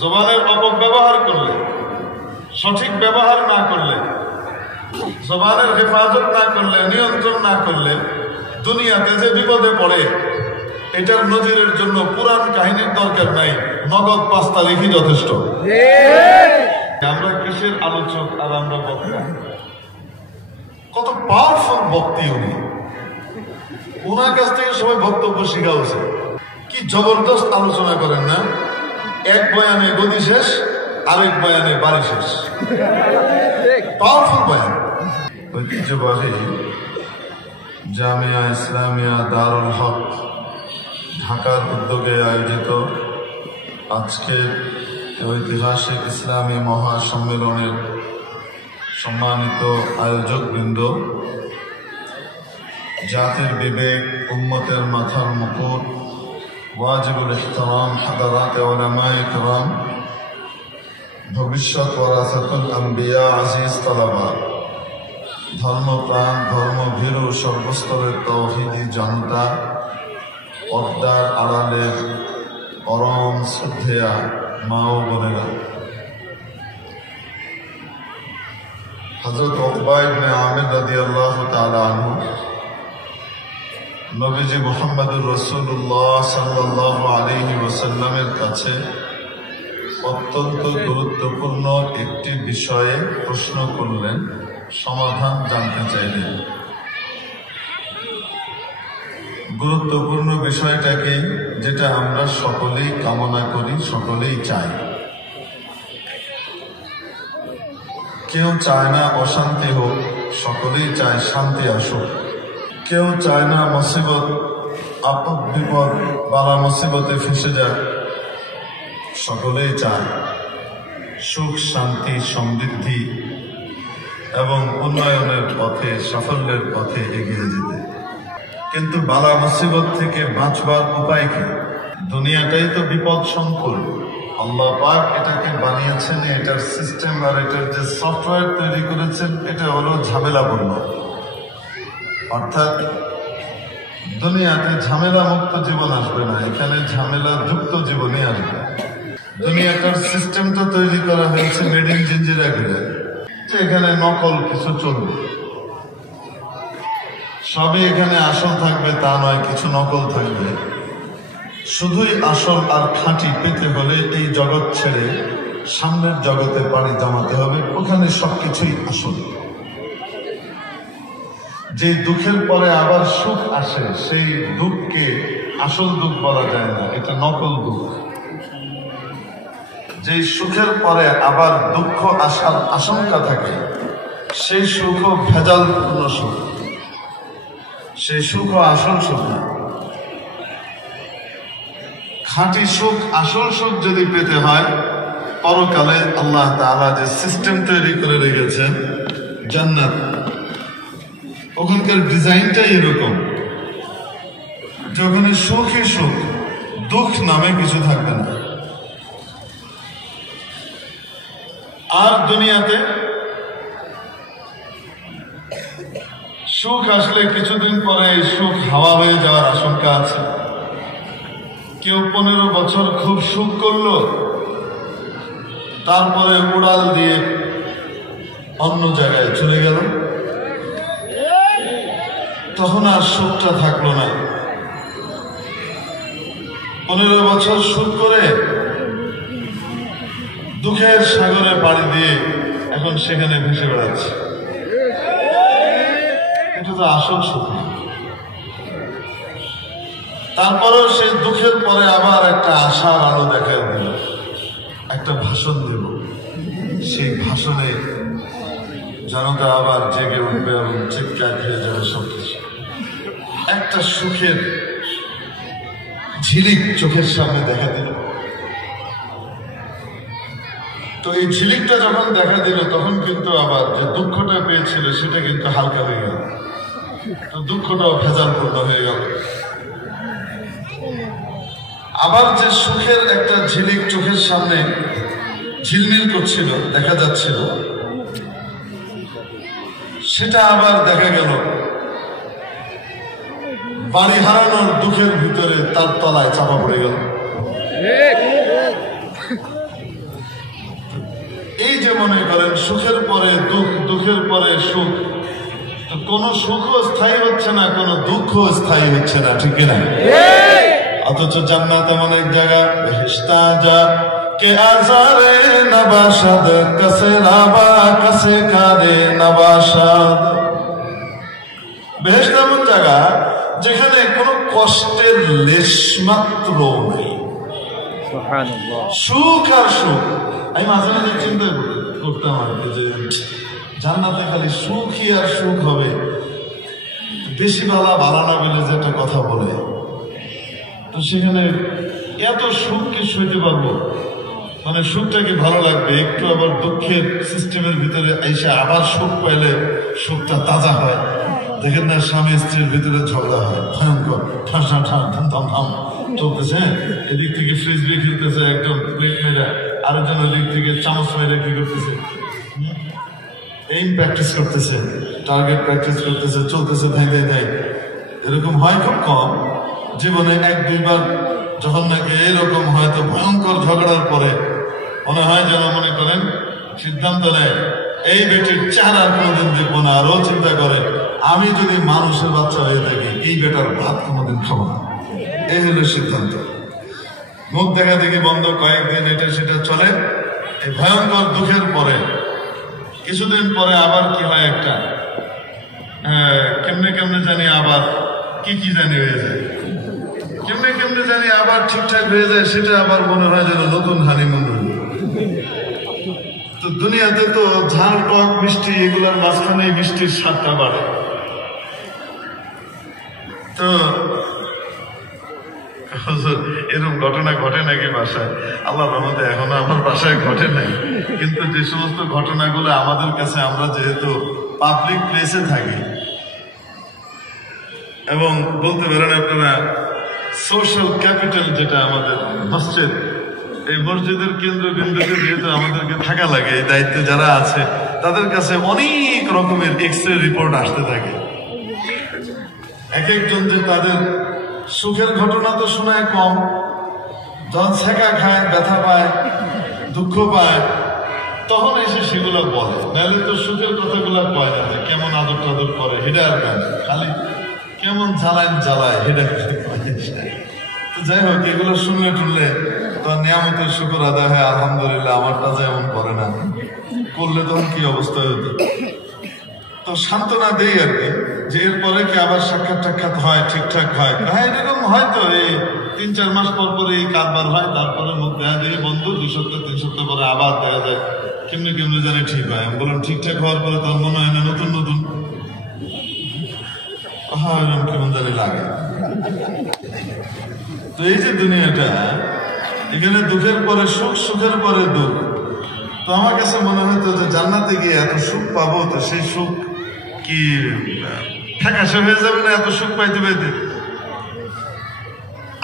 জবানের অপব্যবহার করলে, সঠিক ব্যবহার না করলে, জবানের হেফাজত না করলে, নিয়ন্ত্রণ না করলে দুনিয়াতে যে বিপদে পড়ে, এটার নজিরের জন্য পুরাণ কাহিনীর দরকার নাই, নগদ 5 তারিখই যথেষ্ট। আমরা কিসের আলোচক আর আমরা বক্তা? কত পাওয়ারফুল বক্তি উনি, ওনার কাছ থেকে সবাই বক্তব্য শিখা উচিত। কি জবরদস্ত আলোচনা করেন না, এক বয়ানে গদি শেষ, আরেক বয়ানে বাড়ি শেষ। পাওয়ারফুল বয়ান। ঐতিহ্যবাহী জামিয়া ইসলামিয়া দারুল হক ঢাকার উদ্যোগে আয়োজিত আজকের ঐতিহাসিক ইসলামী মহাসম্মেলনের সম্মানিত আয়োজকবৃন্দ, জাতির বিবেক, উম্মতের মাথার মুকুট, ওয়াজিবুল ইহতারাম হাদারাতে উলামায়ে কিরাম, ভবিষ্যৎ ওয়ারাসাতুল আম্বিয়া, আজিজ তালাবা, ধর্মপ্রাণ ধর্মভীরু সর্বস্তরের তাওহীদি জনতা, পর্দার আড়ালের পরম শ্রদ্ধেয়া মা ও বোনেরা, হযরত উকবা ইবনে আমির রাদিয়াল্লাহু তাআলা আনহু নবীজি মুহাম্মদুর রাসূলুল্লাহ সাল্লাল্লাহু আলাইহি ওয়াসাল্লামের কাছে অত্যন্ত গুরুত্বপূর্ণ একটি বিষয়ে প্রশ্ন করলেন, সমাধান জানতে চাইলেন। গুরুত্বপূর্ণ বিষয়টা কি? যেটা আমরা সকলেই কামনা করি, সকলেই চাই। কেউ চায় না অশান্তি হোক, সকলেই চায় শান্তি আসুক। কেউ চায় না মুসিবত, আপদ বিপদ, বালা মুসিবতে ফেসে যাক, সকলেই চায় সুখ শান্তি সমৃদ্ধি এবং উন্নয়নের পথে, সাফল্যের পথে এগিয়ে যেতে। কিন্তু বালা মুসিবত থেকে বাঁচবার উপায় কি? দুনিয়াটাই তো বিপদ সংকুল। আল্লাহ পাক এটাকে বানিয়েছেন, এটার সিস্টেম আর এটার যে সফটওয়্যার তৈরি করেছেন, এটা হলো ঝামেলাপূর্ণ। অর্থাৎ দুনিয়াতে ঝামেলা মুক্ত জীবন আসবে না, এখানে ঝামেলা যুক্ত জীবনই আসবে। দুনিয়াটার সিস্টেমটা তৈরি করা হয়েছে মেড ইন জিঞ্জিরা করে, যে এখানে নকল কিছু চলবে। সবই এখানে আসল থাকবে তা নয়, কিছু নকল থাকবে। শুধুই আসল আর খাঁটি পেতে হলে এই জগৎ ছেড়ে সামনের জগতে পাড়ি জমাতে হবে, ওখানে সবকিছুই আসল। যে দুঃখের পরে আবার সুখ আসে, সেই দুঃখকে আসল দুঃখ বলা যায় না, এটা নকল দুঃখ। যে সুখের পরে আবার দুঃখ আসার আশঙ্কা থাকে, সেই সুখও ভেজালপূর্ণ সুখ, সেই সুখও আসল সুখ না। খাঁটি সুখ, আসল সুখ যদি পেতে হয়, পরকালে আল্লাহ তাআলা যে সিস্টেম তৈরি করে রেখেছেন জান্নাত, ওখানকার ডিজাইনটাই এরকম যে ওখানে সুখই সুখ, দুঃখ নামে কিছু থাকবে না। আর দুনিয়াতে সুখ আসলে কিছুদিন পরে এই সুখ হাওয়া হয়ে যাওয়ার আশঙ্কা আছে। কেউ 15 বছর খুব সুখ করলো, তারপরে উড়াল দিয়ে অন্য জায়গায় চলে গেল, তখন আর সুখটা থাকলো না। 15 বছর সুখ করে দুঃখের সাগরে পাড়ি দিয়ে এখন সেখানে ভেসে বেড়াচ্ছে, এটা তো আসল সুখ। তারপরেও সেই দুঃখের পরে আবার একটা আশার আলো দেখা দিল, একটা ভাষণ দেব, সেই ভাষণে জনতা আবার জেগে উঠবে এবং চিৎকার খেয়ে যাবে সবকিছু। একটা সুখের ঝিলিক চোখের সামনে দেখা দিল। তো এই ঝিলিকটা যখন দেখা দিল, তখন কিন্তু আবার যে দুঃখটা পেয়েছিল সেটা কিন্তু হালকা হয়ে গেল, তো দুঃখটাও ভেজালপূর্ণ হয়ে গেল। আবার যে সুখের একটা ঝিলিক চোখের সামনে ঝিলমিল করছিল, দেখা যাচ্ছিল, সেটা আবার দেখা গেল বাড়ি হারানোর দুঃখের ভিতরে তার তলায় চাপা পড়ে গেল। মনে করেন সুখের পরে দুঃখ, দুঃখের পরে সুখ। তো কোন সুখও স্থায়ী হচ্ছে না, কোন দুঃখও স্থায়ী হচ্ছে না, ঠিক না? অথচ জান্নাত এমন এক জায়গা, বেহেশতা যা কে আজারে নবাশাদ কাছে রাবা কাছে কারে নবাশাদ। বেহেশত এমন জায়গা যেখানে কোনো কষ্টের লেশমাত্র নেই, সুখ আর সুখ। আমি মাঝে মাঝে চিন্তা করতাম আর কি যে জান্নাতে খালি সুখই আর সুখ হবে, বেশি বালা বালানা বলে যে একটা কথা বলে, তো সেখানে এত সুখ কি সইতে পারবো? মানে সুখটা কি ভালো লাগবে? একটু আবার দুঃখের সিস্টেমের ভিতরে এসে আবার সুখ পাইলে সুখটা তাজা হয়। দেখেন না, স্বামী স্ত্রীর ভিতরে ঝগড়া হয়, ভয়ঙ্কর, ঠাস ঠাস ধাম ধাম ধাম চলতেছে। এদিক থেকে ফ্রিজ দিয়ে খেলতেছে একজন প্লেট মেয়েরা, আরেকজন ওদিক থেকে চামচ মেয়েরা কি করতেছে, এইম প্র্যাকটিস করতেছে, টার্গেট প্র্যাকটিস করতেছে, চলতেছে ধাই ধাই। এরকম হয় খুব কম, জীবনে এক দুইবার যখন নাকি এরকম হয়তো ভয়ঙ্কর ঝগড়ার পরে মনে হয় যেন মনে করেন সিদ্ধান্ত নেয় এই বেটির চেহারা কোনোদিন দেখবো না, আরো চিন্তা করে আমি যদি মানুষের বাচ্চা হয়ে থাকি এই বেটার ভাত কোনোদিন খাবো না। এই হলো সিদ্ধান্ত। মুখ দেখা দেখি বন্ধ, কয়েকদিন এটা সেটা চলে। এই ভয়ঙ্কর দুঃখের পরে কিছুদিন পরে আবার কি হয়, একটা কেমনে কেমনে জানি আবার কি জানি হয়ে যায়, কেমনে কেমনে জানি আবার ঠিকঠাক হয়ে যায়। সেটা আবার মনে হয় যেন নতুন হানিমুন। তো দুনিয়াতে তো ঝাল টক মিষ্টি এগুলোর মাঝখানে মিষ্টির স্বাদটা বাড়ে। তো এরকম ঘটনা ঘটে নাকি বাসায়? আল্লাহর রহমতে এখনো আমার বাসায় ঘটে নাই, কিন্তু যে সমস্ত ঘটনাগুলো আমাদের কাছে, আমরা যেহেতু পাবলিক প্লেসে থাকি এবং বলতে পারেন আপনারা সোশ্যাল ক্যাপিটাল যেটা আমাদের মসজিদ, এই মসজিদের কেন্দ্রবিন্দুতে যেহেতু আমাদেরকে থাকা লাগে, এই দায়িত্বে যারা আছে তাদের কাছে অনেক রকমের এক্সরে রিপোর্ট আসতে থাকে। এক একজন যে তাদের সুখের ঘটনা তো শোনায় কম, যখন ছেঁকা খায়, ব্যথা পায়, দুঃখ পায়, তখন এসে সেগুলো বলে। নাহলে তো সুখের কথাগুলো কয় না, যে কেমন আদর টাদর করে হেডার গান, খালি কেমন জ্বালায় হেডার। তো যাই হোক, এগুলো শুনলে টুনলে তো নিয়ামতের শুকর আদায় হয়, আলহামদুলিল্লাহ আমারটা যেমন করে না, করলে তখন কি অবস্থা হতো। তো সান্ত্বনা দেই আর কি, যে এরপরে কি আবার সাক্ষাৎ টাক্ষাৎ হয়, ঠিকঠাক হয়। হ্যাঁ, এরকম হয়তো এই 3-4 মাস পর পরে এই কারবার হয়, তারপরে মুখ দেখা যায় বন্ধু 2 সপ্তাহ 3 সপ্তাহ পরে আবার দেখা যায় কেমনি কেমনি জানে ঠিক হয়। আমি বললাম ঠিকঠাক হওয়ার পরে তার মনে হয় না নতুন নতুন, হ্যাঁ এরকম কেমন জানি লাগে। তো এই যে দুনিয়াটা, এখানে দুঃখের পরে সুখ, সুখের পরে দুঃখ। তো আমার কাছে মনে হতো যে জান্নাতে গিয়ে এত সুখ পাবো, তো সেই সুখ কি ফ্যাকাশে হয়ে যাবে না এত সুখ পাইতে পাইতে?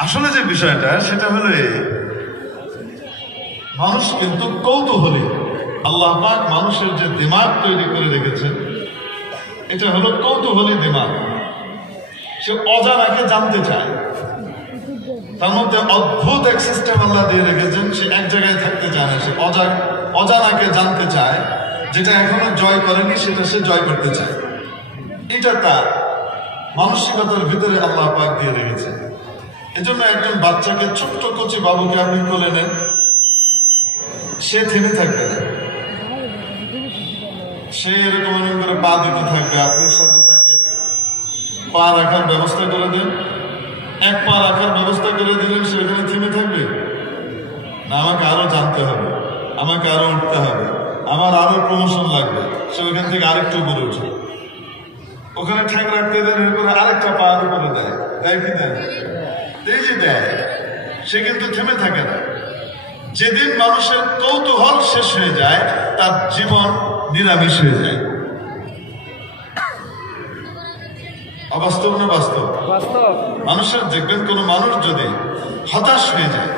আসলে যে বিষয়টা সেটা হলো মানুষ কিন্তু কৌতূহলী। আল্লাহ পাক মানুষের যে দিমাগ তৈরি করে রেখেছেন, এটা হলো কৌতূহলী দিমাগ। সে অজানাকে জানতে চায়, তার মধ্যে অদ্ভুত এক সিস্টেম আল্লাহ দিয়ে রেখেছেন। সে এক জায়গায় থাকতে চায় না, সে অজানাকে জানতে চায়, যেটা এখনো জয় করেনি সেটা সে জয় করতে চায়। এটা তার মানসিকতার ভিতরে আল্লাহ পাক দিয়ে রেখেছে। এজন্য একজন বাচ্চাকে, ছোট্ট কচি বাবুকে আপনি কোলে নেন, সে থেমে থাকবে না, সে এরকম করে পা দিতে থাকবে। আপনার সাথে তাকে পা রাখার ব্যবস্থা করে দেন, এক পা রাখার ব্যবস্থা করে দিলেন, সে ওখানে থেমে থাকবে না? আমাকে আরো জানতে হবে, আমাকে আরো উঠতে হবে, আমার আরো প্রমোশন লাগবে, সে ওইখান থেকে আরেকটু উপরে উঠে ওখানে ঠ্যাং রাখতে দেন, এরপরে আরেকটা পা উপরে দেয়, দেয় কি দেয়? এই যে দেয়, সে কিন্তু থেমে থাকে না। যেদিন মানুষের কৌতূহল শেষ হয়ে যায়, তার জীবন নিরামিষ হয়ে যায়। অবাস্তব না বাস্তব? মানুষের দেখবেন, কোন মানুষ যদি হতাশ হয়ে যায়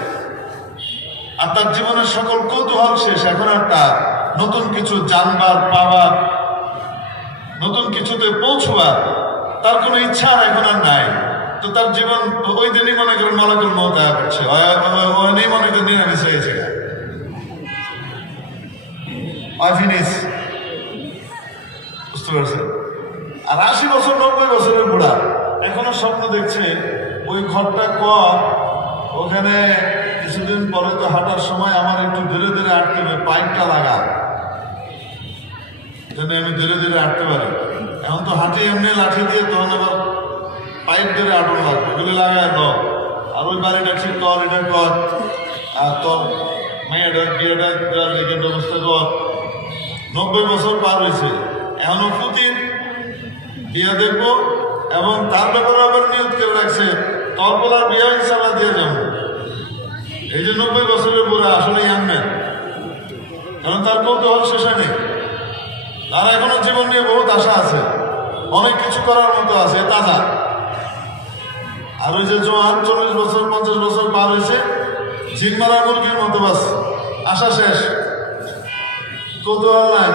আর তার জীবনের সকল কৌতূহল শেষ, এখন আর তার নতুন কিছু জানবার, পাওয়ার, নতুন কিছুতে পৌঁছবার তার কোনো ইচ্ছা আর এখন আর নাই, তো তার জীবন ওই দিনই মনে করেন মালাকুল মউত আয়া পড়ছে, ওই মনে করেন নিরামিষ হয়েছে। ফিনিশ, বুঝতে পারছেন? আর 80 বছর 90 বছরের বুড়া এখনো স্বপ্ন দেখছে ওই ঘরটা কর, ওখানে কিছুদিন পরে তো হাঁটার সময় আমার একটু ধীরে ধীরে হাঁটতে হবে, পাইপটা লাগা যেন আমি ধীরে ধীরে হাঁটতে পারি। এখন তো হাঁটি এমনি লাঠি দিয়ে, তখন আবার পাইপ ধরে আটন লাগবে, ওগুলো লাগায় দাও, আর ওই বাড়িটা ঠিক কর, এটা কর, আর তোর মেয়েটা বিয়েটা রেখে ব্যবস্থা কর। 90 বছর পার হয়েছে, এখনো পুতিন বিয়ে দেখবো, এবং তার ব্যাপারে আবার নিয়োগ করে রাখছে তোর বলার বিয়ে ইনশাল্লাহ দিয়ে যাবো। এই যে 90 বছরের বুড়া আসলে আনবেন, কারণ তার কৌতূহল শেষ হয়নি, তার এখনো জীবন নিয়ে বহুত আশা আছে, অনেক কিছু করার মতো আছে, তাজা। আর ওই যে জোয়ান 40 বছর 50 বছর পার হয়েছে, ঝিল মারা মুরগির মতো, বাস আশা শেষ, কৌতূহল নাই।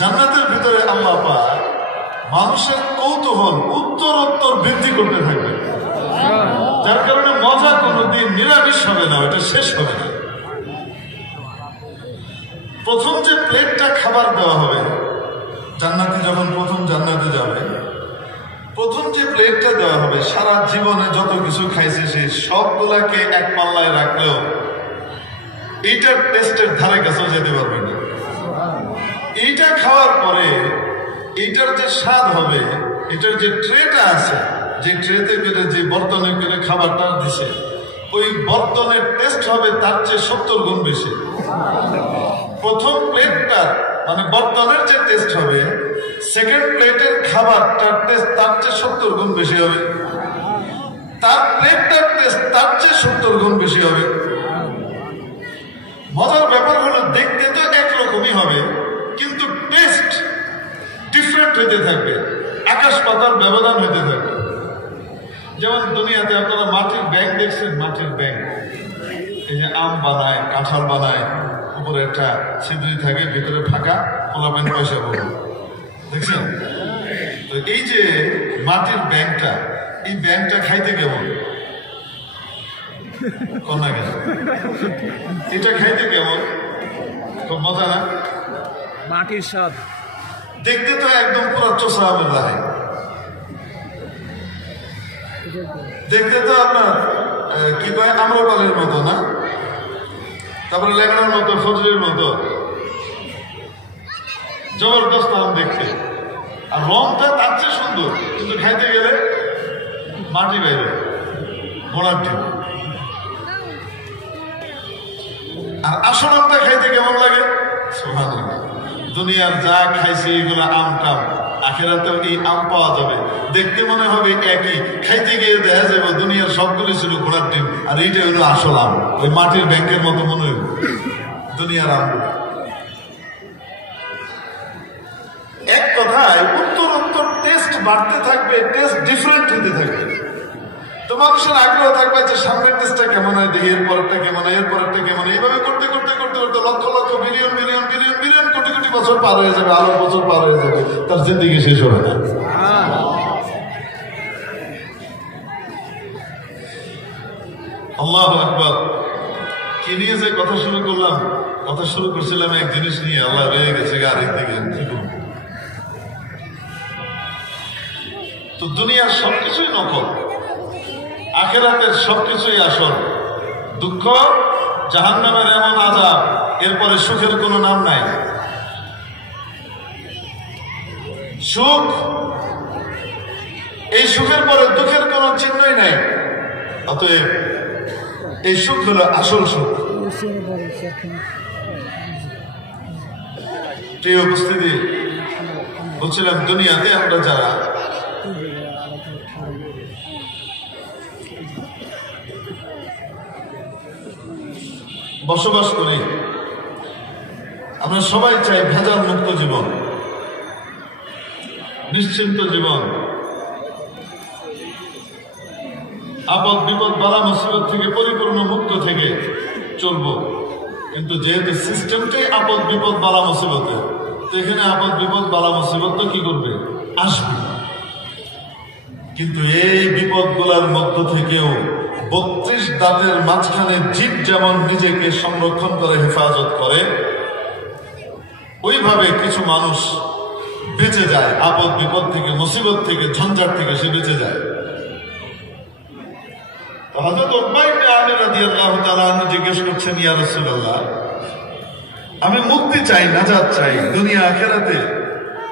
জান্নাতের ভিতরে আল্লাহ পাক মানুষের কৌতূহল উত্তরোত্তর বৃদ্ধি করতে থাকবে, যার কারণে মজা কোনোদিন নিরামিষ হবে না, ওটা শেষ হবে না। প্রথম যে প্লেটটা খাবার দেওয়া হবে জান্নাতি, যখন প্রথম জান্নাতে যাবে, প্রথম যে প্লেটটা দেওয়া হবে, সারা জীবনে যত কিছু খাইছে সে সবগুলাকে এক পাল্লায় রাখলেও এইটার টেস্টের ধারে কাছেও যেতে পারবে না। এইটা খাওয়ার পরে এইটার যে স্বাদ হবে, এটার যে ট্রেটা আছে, যে ট্রেতে করে যে বর্তনে করে খাবারটা দিছে, ওই বর্তনের টেস্ট হবে তার চেয়ে 70 গুণ বেশি। প্রথম প্লেটটা মানে বর্তনের যে টেস্ট হবে, সেকেন্ড প্লেটের খাবারটার টেস্ট তার চেয়ে 70 গুণ বেশি হবে, তার প্লেটটার টেস্ট তার চেয়ে 70 গুণ বেশি হবে। মজার ব্যাপার হলো, দেখতে তো একরকমই হবে, কিন্তু টেস্ট ডিফারেন্ট হইতে থাকবে, আকাশ পাতাল ব্যবধান হইতে থাকবে। যেমন দুনিয়াতে আপনারা মাটির ব্যাংক দেখছেন, মাটির ব্যাংক, এই যে আম বানায়, কাঁঠাল বানায়, উপরে একটা ছিদ্রি থাকে, ভিতরে ফাঁকা, পোলাপেন পয়সা বলবো, দেখছেন? তো এই যে মাটির ব্যাংকটা, এই ব্যাংকটা খাইতে কেমন? কন্যা কেন এটা খাইতে কেমন? খুব মজা না? মাটির স্বাদ দেখতে তো একদম পুরো চোষা আমের লাগে, দেখতে তো আপনার কি কয় আম্রপালের মতো না, তারপরে লেখানোর মতো, ফজলের মতো, জবরদস্ত আম দেখতে, আর রংটা তার চেয়ে সুন্দর, কিন্তু খাইতে গেলে মাটি বাইরে, গোড়ার ডিম। আর আসল আমটা খাইতে কেমন লাগে? সুবহানাল্লাহ। দুনিয়ার যা খাইছে এগুলো আম টাম, আখিরাতেও এই আম পাওয়া যাবে, দেখতে মনে হবে একই, খাইতে গিয়ে দেখা যাবে দুনিয়ার সবগুলো ছিল ঘোড়ার ডিম, আর এইটা হলো আসল আম, ওই মাটির ব্যাংকের মতো মনে হইব দুনিয়ার আম। এক কথায় উত্তর টেস্ট বাড়তে থাকবে, টেস্ট ডিফারেন্ট হতে থাকবে। তো মানুষের আগ্রহ থাকবে যে সামনের টেস্টটা কেমন হয়, দেখি এর পরেরটা কেমন হয়, এর পরেরটা কেমন হয়, এইভাবে করতে করতে করতে করতে lakh lakh billion billion billion billion crore crore বছর পার হয়ে যাবে, আরো বছর পার হয়ে যাবে, তার জিন্দেগি শেষ হবে না। আল্লাহু আকবার। কি নিয়ে যে কথা শুরু করলাম? কথা শুরু করছিলাম এক জিনিস নিয়ে, আল্লাহ রয়ে গেছে আরেক দিকে। কি করব? তো দুনিয়ার সবকিছুই নকল, আখিরাতের সবকিছুই আসল। দুঃখ, জাহান্নামের এমন আযাব, এরপরে সুখের কোনো নাম নাই। সুখ, এই সুখের পরে দুঃখের কোনো চিহ্নই নাই। অতএব এই সুখ হলো আসল সুখ। প্রিয় উপস্থিতি, বলছিলাম দুনিয়াতে আমরা যারা বসবাস করি, আমরা সবাই চাই ভেজাল মুক্ত জীবন, নিশ্চিন্ত জীবন, আপদ বিপদ বালা মুসিবত থেকে পরিপূর্ণ মুক্ত থেকে চলবো। কিন্তু যেহেতু সিস্টেমটাই আপদ বিপদ বালা মুসিবতে, তো এখানে আপদ বিপদ বালা মুসিবত তো কি করবে, আসবে। কিন্তু এই বিপদ গুলার মধ্য থেকেও 32 দাঁতের মাঝখানে জীব যেমন নিজেকে সংরক্ষণ করে হেফাজত করে, ওইভাবে কিছু মানুষ বেঁচে যায় আপদ বিপদ থেকে, মুসিবত থেকে, ঝঞ্ঝাট থেকে সে বেঁচে যায়। হযরত উকবা ইবনে আমির রাদিয়াল্লাহু তাআলা আনহু জিজ্ঞেস করছেন, ইয়া রাসূলুল্লাহ, আমি মুক্তি চাই, নাজাত চাই দুনিয়া আখিরাতে,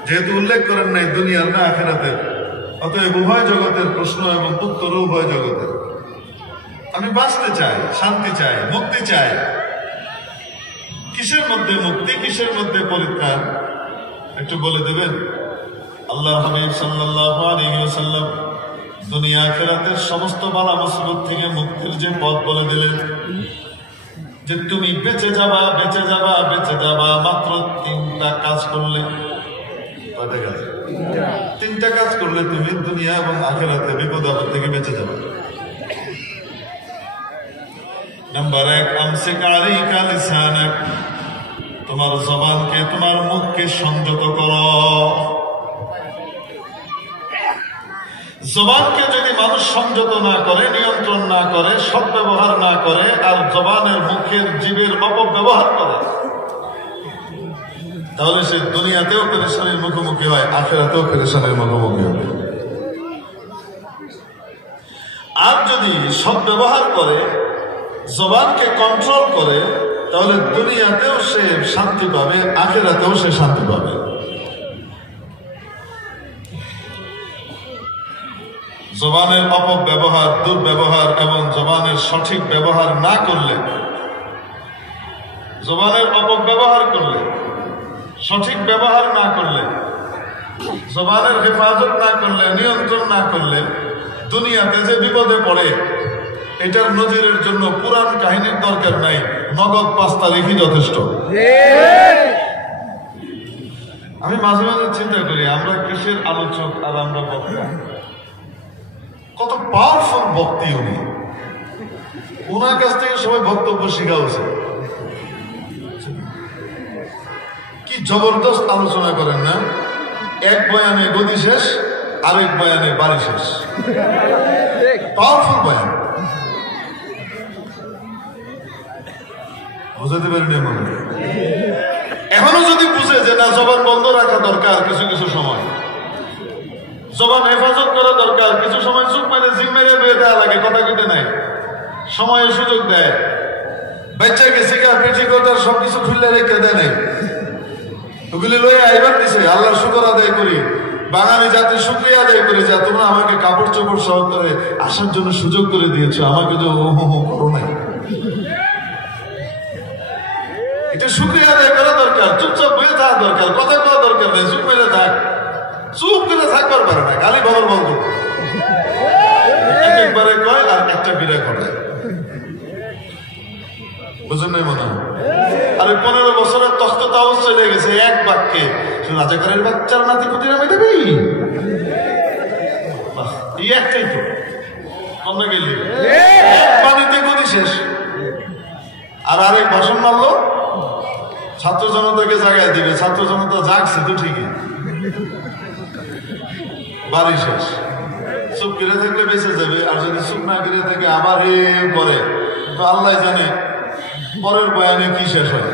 যেহেতু উল্লেখ করেন নাই দুনিয়ার না আখিরাতে, অতএব উভয় জগতের প্রশ্ন এবং উত্তর উভয় জগতের। আমি বাঁচতে চাই, শান্তি চাই, মুক্তি চাই। কিসের মধ্যে মুক্তি, কিসের মধ্যে পরিত্রাণ একটু বলে দেবেন? আল্লাহ হাবিব সাল্লাল্লাহু আলাইহি ওয়াসাল্লাম দুনিয়া আখিরাতের সমস্ত বালা মুসিবত থেকে মুক্তির যে পথ বলে দিলেন, যে তুমি বেঁচে যাবা, বেঁচে যাবা, বেঁচে যাবা মাত্র 3টা কাজ করলে। কয়টা কাজ? 3টা কাজ করলে তুমি দুনিয়া এবং আখিরাতে বিপদ আপদ থেকে বেঁচে যাবে। নাম্বার 1, আমসিক আলাইকা লিসানাক, তোমার জবানকে, তোমার মুখকে সংযত করো। জবানকে যদি মানুষ সংযত না করে, নিয়ন্ত্রণ না করে, সদ্ব্যবহার না করে, আর জবানের মুখের জীবের অপব্যবহার করে, তাহলে সে দুনিয়াতেও পেরেশানির মুখোমুখি হয়, আখিরাতেও পেরেশানির মুখোমুখি হবে। আর যদি সদ্ব্যবহার করে, জবানকে কন্ট্রোল করে, তাহলে দুনিয়াতেও সে শান্তি পাবে, আখিরাতেও সে শান্তি পাবে। জবানের অপব্যবহার, দুর্ব্যবহার এবং জবানের সঠিক ব্যবহার না করলে, জবানের অপব্যবহার করলে, সঠিক ব্যবহার না করলে, জবানের হেফাজত না করলে, নিয়ন্ত্রণ না করলে, দুনিয়াতে যে বিপদে পড়ে, এটার নজিরের জন্য পুরাণ কাহিনীর দরকার নাই, নগদ 5 তারিখই যথেষ্ট। আমি মাঝে মাঝে চিন্তা করি, আমরা কিসের আলোচক আর আমরা বক্তা। কত পাওয়ারফুল বক্তি উনি, ওনার কাছ থেকে সবাই বক্তব্য শেখা উচিত। কি জবরদস্ত আলোচনা করেন না, এক বয়ানে গদি শেষ, আরেক বয়ানে বাড়ি শেষ। পাওয়ারফুল বয়ান, বুঝাতে পারিনি মনে। এখনো যদি বুঝে যে না, জবান বন্ধ রাখা দরকার, কিছু কিছু সময় জবান হেফাজত করা দরকার, কিছু সময় চুপ মেরে জিম মেরে বেয়ে দেওয়া লাগে, কথা কইতে নাই, সময়ের সুযোগ দেয়। বাচ্চাকে শিকার পেটিকোটার সবকিছু খুললে রেখে দেয় নাই, ওগুলি লয়ে আইবার দিছে। আল্লাহর শুকর আদায় করি, বাঙালি জাতির শুকরিয়া আদায় করি, যা তোমরা আমাকে কাপড় চোপড় সহ করে আসার জন্য সুযোগ করে দিয়েছো, আমাকে যে ও করো নাই। এটা শুকরিয়া আদায় করা দরকার, চুপচাপ বয়ে থাকা দরকার, কথা কওয়া দরকার নেই, চুপ মেরে থাক। চুপ করে থাকবার পারে না, গালি বাবার বন্ধ, একবারে কয় আর একটা বিড়া করে, বুঝেন নাই মনে হয়? আর 15 বছরের তখ্ত তাওস চলে গেছে এক বাক্যে, রাজাকারের বাচ্চার নাতি পুতিরা মেটাবি, এই একটাই তো আমরা গেলি পানিতে গদি শেষ। আর আরেক ভাষণ মারলো, ছাত্র জনতাকে জাগায় দিবে, ছাত্র জনতা জাগছে তো ঠিকই, বাড়ি শেষ। চুপ করে থাকলে বেঁচে যাবে, আর যদি চুপ না করে থাকে আবার এ করে, তো আল্লাহ জানে পরের বয়ানে কি শেষ হয়,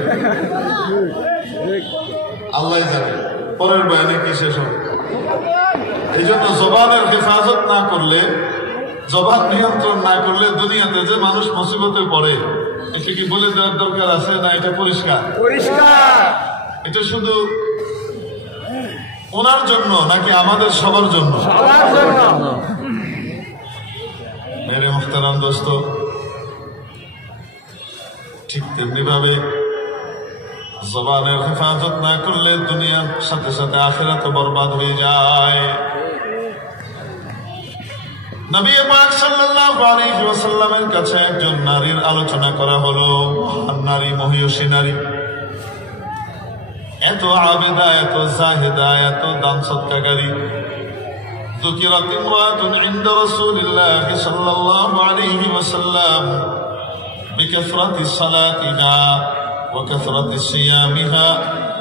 আল্লাহ জানে পরের বয়ানে কি শেষ হয়। এই জন্য জবানের হেফাজত না করলে, জবান নিয়ন্ত্রণ না করলে দুনিয়াতে যে মানুষ মুসিবতে পড়ে, এটা কি বলে দেওয়ার দরকার আছে না? এটা পরিষ্কার, এটা শুধু ওনার জন্য নাকি আমাদের সবার জন্য? মেরে মুখতারাম দোস্ত, ঠিক তেমনি ভাবে জবানের হেফাজত না করলে দুনিয়ার সাথে সাথে আখিরাত বরবাদ হয়ে যায়। নবী পাক সাল্লাল্লাহু আলাইহি ওয়াসাল্লামের কাছে একজন নারীর আলোচনা করা হলো, নারী, মহিয়সী নারী, এত আবেদা, এত জাহেদা, এত দান সৎকারী। যুকিরাত ইমরাতুন ইনদা রাসূলিল্লাহি সাল্লাল্লাহু আলাইহি ওয়াসাল্লাম বিকাসরাতি সালাতিহা ওয়া কাসরাতি সিয়ামিহা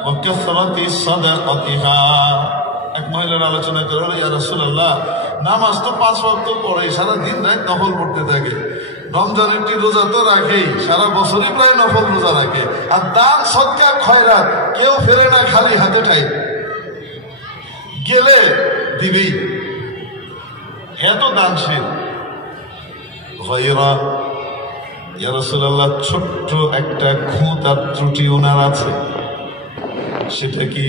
ওয়া কাসরাতি সাদাকাতিহা। এক মহিলার আলোচনা করে, ইয়া রাসূলুল্লাহ, নামাজ তো 5 ওয়াক্ত পড়ে, সারা দিন রাত নফল পড়তে থাকে, রমজান একটি রোজা তো রাখেই, সারা বছরই প্রায় নফল রোজা রাখে, আর দান সদকা খয়রাত কেউ ফেরে না খালি হাতে ঠাই, গেলে দিবি, এত দানশীল। গায়রা ইয়া রাসূলুল্লাহ, ছোট্ট একটা খুঁত আর ত্রুটি ওনার আছে, সেটা কি?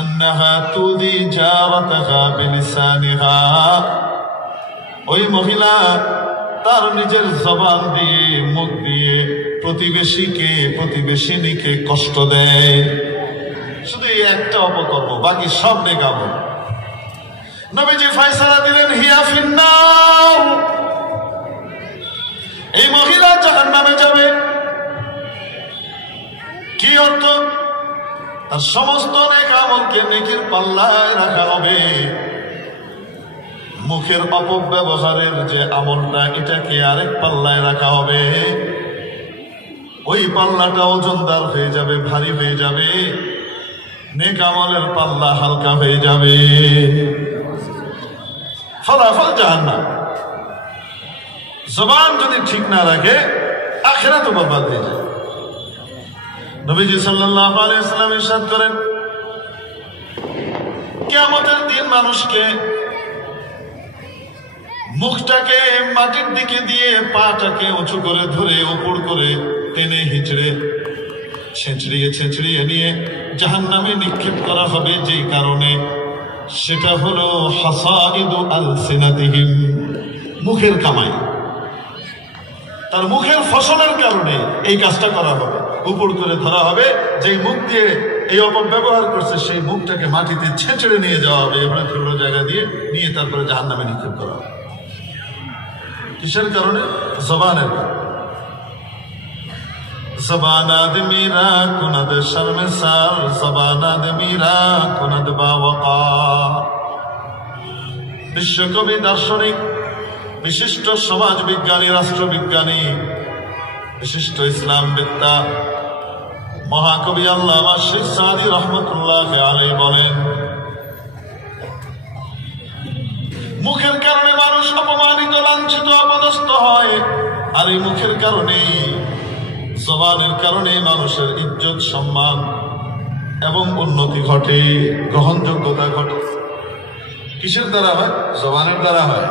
আন্নাহা তুদি জারাতাহা বিলিসানিহা। ওই মহিলা তার নিজের জবান দিয়ে, মুখ দিয়ে প্রতিবেশিনীকে কষ্ট দেয়। শুধু এই একটা অপকর্ম, বাকি সব নেক আমল। নবীজি ফয়সালা দিলেন, হিয়া ফিন্নার, এই মহিলা জাহান্নামে যাবে। কি অর্থ? তার সমস্ত নেক আমলকে নেকির পাল্লায় রাখা হবে, মুখের অপব্যবহারের যে আমলটা, এটাকে আরেক পাল্লায় রাখা হবে। ওই পাল্লাটা ওজনদার হয়ে যাবে, ভারী হয়ে যাবে, নেক আমলের পাল্লা হালকা হয়ে যাবে, ফলাফল জাহান্নাম। জবান যদি ঠিক না রাখে, আখিরাত বরবাদ হয়ে যায়। নবীজি সাল্লাল্লাহু আলাইহি ওয়াসাল্লাম ইরশাদ করেন, কিয়ামতের দিন মানুষকে মুখটাকে মাটির দিকে দিয়ে, পাটাকে উঁচু করে ধরে, উপর করে টেনে হিচড়ে ছেঁচড়িয়ে নিয়ে জাহান্নামে নিক্ষেপ করা হবে। যেই কারণে, সেটা হলো হাসাইদু আলসিনাতিহিম, মুখের কামাই, তার মুখের ফসলের কারণে এই কাজটা করা হবে। উপর করে ধরা হবে, যেই মুখ দিয়ে এই অপব্যবহার করছে, সেই মুখটাকে মাটিতে ছেঁচড়ে নিয়ে যাওয়া হবে, এবারে ধুলো জায়গা দিয়ে নিয়ে তারপরে জাহান্নামে নিক্ষেপ করা হবে। কিসের কারণে? জবানের কারণে। জবান আদমিরা কুনদ শর্মসার, জবান আদমিরা কুনদ বাওয়াকার। বিশ্বকবি, দার্শনিক, বিশিষ্ট সমাজ বিজ্ঞানী, রাষ্ট্রবিজ্ঞানী, বিশিষ্ট ইসলাম বিদ্যা মহাকবি আল্লামা শেখ সাদি রহমতুল্লাহ আলাইহি বলেন, মুখের কারণে মানুষ অপমানিত, লাঞ্ছিত, অপদস্থ হয়। আর এই মুখের কারণেই, জবানের কারণে মানুষের ইজ্জত, সম্মান এবং উন্নতি ঘটে, গ্রহণযোগ্যতা ঘটে। কিসের দ্বারা হয়? জবানের দ্বারা হয়।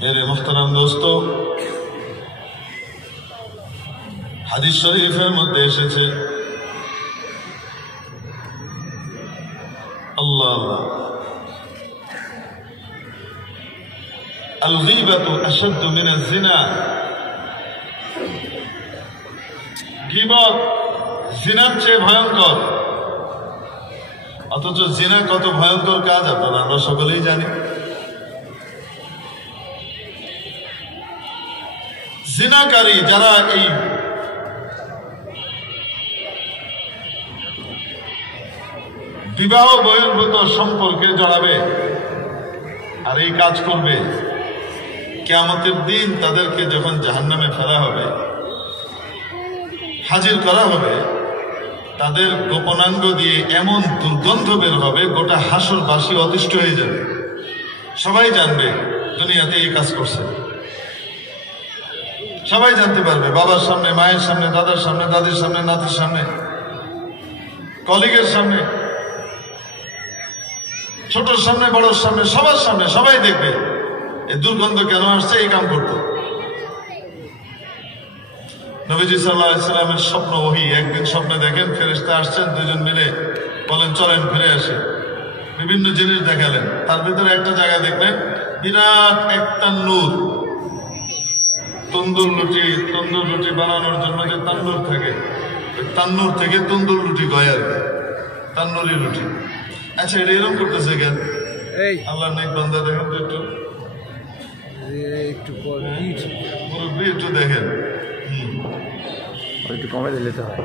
মেরে মুহতারাম দোস্ত, হাদিস শরীফের মধ্যে এসেছে, আল্লাহ আল্লাহ, আল গীবাতু আশাদ্দু মিনাজ জিনা। গীবত জিনার চেয়ে ভয়ঙ্কর। অথচ জিনা কত ভয়ঙ্কর কাজ আপনারা, আমরা সকলেই জানি। জিনাকারী যারা এই বিবাহ বহির্ভূত সম্পর্কে জড়াবে আর এই কাজ করবে, কিয়ামতের দিন তাদেরকে যখন জাহান্নামে ফেলা হবে, হাজির করা হবে, তাদের গোপনাঙ্গ দিয়ে এমন দুর্গন্ধ বের হবে, গোটা হাসরবাসী অতিষ্ঠ হয়ে যাবে। সবাই জানবে দুনিয়াতে এই কাজ করছে, সবাই জানতে পারবে, বাবার সামনে, মায়ের সামনে, দাদার সামনে, দাদির সামনে, নাতির সামনে, কলিগের সামনে, ছোটর সামনে, বড়র সামনে, সবার সামনে, সবাই দেখবে এই দুর্গন্ধ কেন আসছে, এই কাম করতো। নবীজি সাল্লাল্লাহু আলাইহি ওয়াসাল্লামের স্বপ্ন ওহী, একদিন স্বপ্নে দেখেন ফেরেশতা আসছেন, দুজন মিলে বলেন চলেন ঘুরে আসি। বিভিন্ন জিনিস দেখালেন, তার ভিতরে একটা জায়গা দেখলেন বিরাট এক তান্নুর, তন্দুর রুটি বানানোর জন্য যে তান্নুর থাকে, ওই তান্নুর থেকে তন্দুর রুটি গয় আর কি, তান্নুরি রুটি। আচ্ছা, এটা এরকম করতেছে কেন? আল্লাহ নেক বান্দা দেখেন তো একটু মুরব্বী, একটু দেখেন, একটু কমে দিলে তো হয়,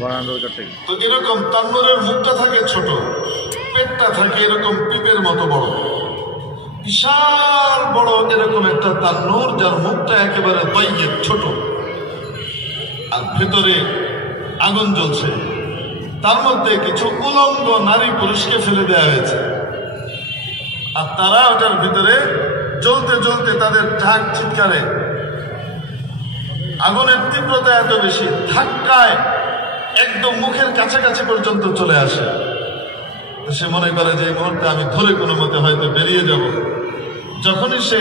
বানানোর দরকার থেকে। তো এরকম তান্নুরের মুখটা থাকে ছোট, পেটটা থাকে এরকম পিপের মতো বড়, বিশাল বড় এরকম একটা তান্নুর, যার মুখটা একেবারে দাইয়ের ছোট, আর ভেতরে আগুন জ্বলছে, তার মধ্যে কিছু উলঙ্গ নারী পুরুষকে ফেলে দেওয়া হয়েছে, আর তারা ওটার ভিতরে জ্বলতে জ্বলতে তাদের ঢাক চিৎকারে, আগুনের তীব্রতা এত বেশি, ধাক্কায় একদম মুখের কাছাকাছি পর্যন্ত চলে আসে। সে মনে করে যে এই মুহূর্তে আমি ধরে কোনো মতে হয়তো বেরিয়ে যাব। যখনই সে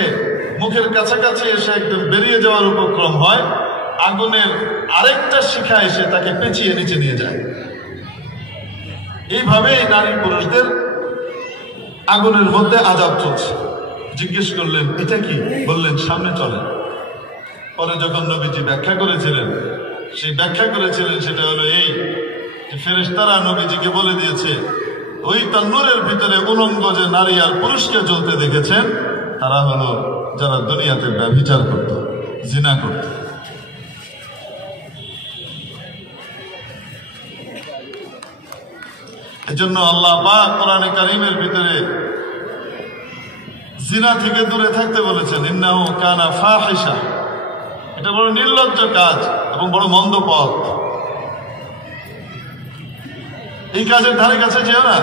মুখের কাছাকাছি এসে একদম বেরিয়ে যাওয়ার উপক্রম হয়, আগুনের আরেকটা শিখা এসে তাকে পেঁচিয়ে নিচে নিয়ে যায়। এইভাবে এই নারী পুরুষদের আগুনের মধ্যে আযাব চলছে। জিজ্ঞেস করলেন এটা কি? বললেন সামনে চলেন। পরে যখন নবীজি ব্যাখ্যা করেছিলেন, সেই ব্যাখ্যা করেছিলেন সেটা হলো এই যে ফেরেশতারা নবীজিকে বলে দিয়েছে ওই তন্নুরের ভিতরে উলঙ্গ যে নারী আর পুরুষকে জ্বলতে দেখেছেন তারা হলো যারা দুনিয়াতে ব্যভিচার করত, জিনা করত। এজন্য আল্লাহ পাক কোরআনে কারীমের ভিতরে জিনা থেকে দূরে থাকতে বলেছেন, ইন্নাহু কানা ফাহিশা, এটা বড় নির্লজ্জ কাজ এবং বড় মন্দ পথ। এই কাজের ধারে কাছে যেও না।